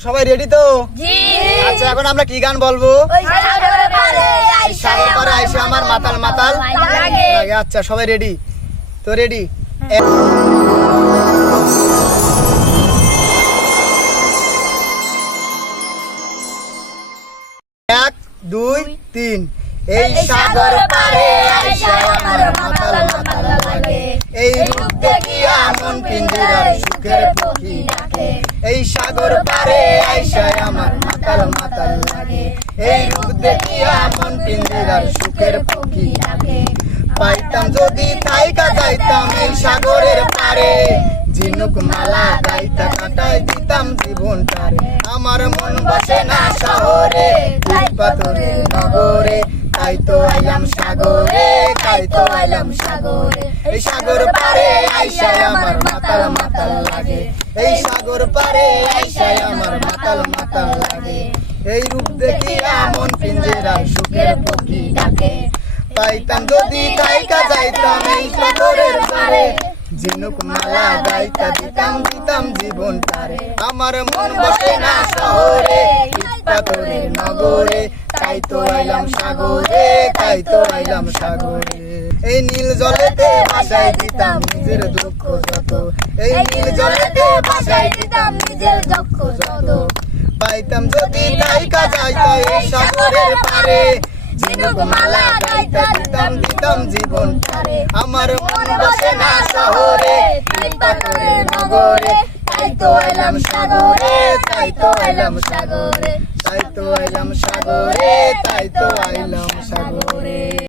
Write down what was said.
সবাই রেডি তো? আচ্ছা এখন আমরা কি গান বলব? সাগর পারে আইসে আমার মাতাল মাতাল। লাগে। আচ্ছা সবাই রেডি তো রেডি এক দুই তিন। এই সাগর পারে আইসা আমার পক্ষী ডাকে এই সাগর পারে আইসা আমার মাতাল মাতাল লাগে। এই রূপ দেখিয়া মন পিঞ্জিরার সুখের পক্ষী ডাকে পাইতাম যদি তাইকা যাইতাম এই সাগরের পারে ঝিনুক মালা গাইতা কাটাই দিতাম জীবনটারে। আমার মন বসে না শহরে ইট পাথরের নগরে। তাই তো আইলাম সাগরে, তাই তো আইলাম সাগরে। এই সাগর পারে আইসাই আমার আমার মাতাল মাতাল লাগে। এই রূপ দেখিয়া মন সুখের পক্ষী ডাকে। পাইতাম যদি তাইকা যাইতাম এই পারে। ঝিনুক মালা গাইতা দিতাম দিতাম জীবন তারে। আমার মন বসে না শহরে পাথরের নগরে। তাই তো আইলাম সাগরে, তাই তো আইলাম সাগরে। এই নীল জলেতে ভাসাই দিতাম নিজের দুঃখ যত। এই নীল জলেতে ভাসাই দিতাম নিজের দুঃখ যত পাইতাম যদি তাইকা যাইতা এই সাগরের পারে ঝিনুক মালা গাইতা দিতাম দিতাম জীবন তারে আমার মন বসে না শহরে। এই পাথরের নগরে। তাই তো আইলাম সাগরে। তাই তো আইলাম সাগরে। তাই তো আইলাম সাগরে। তাই তো আইলাম সাগরে।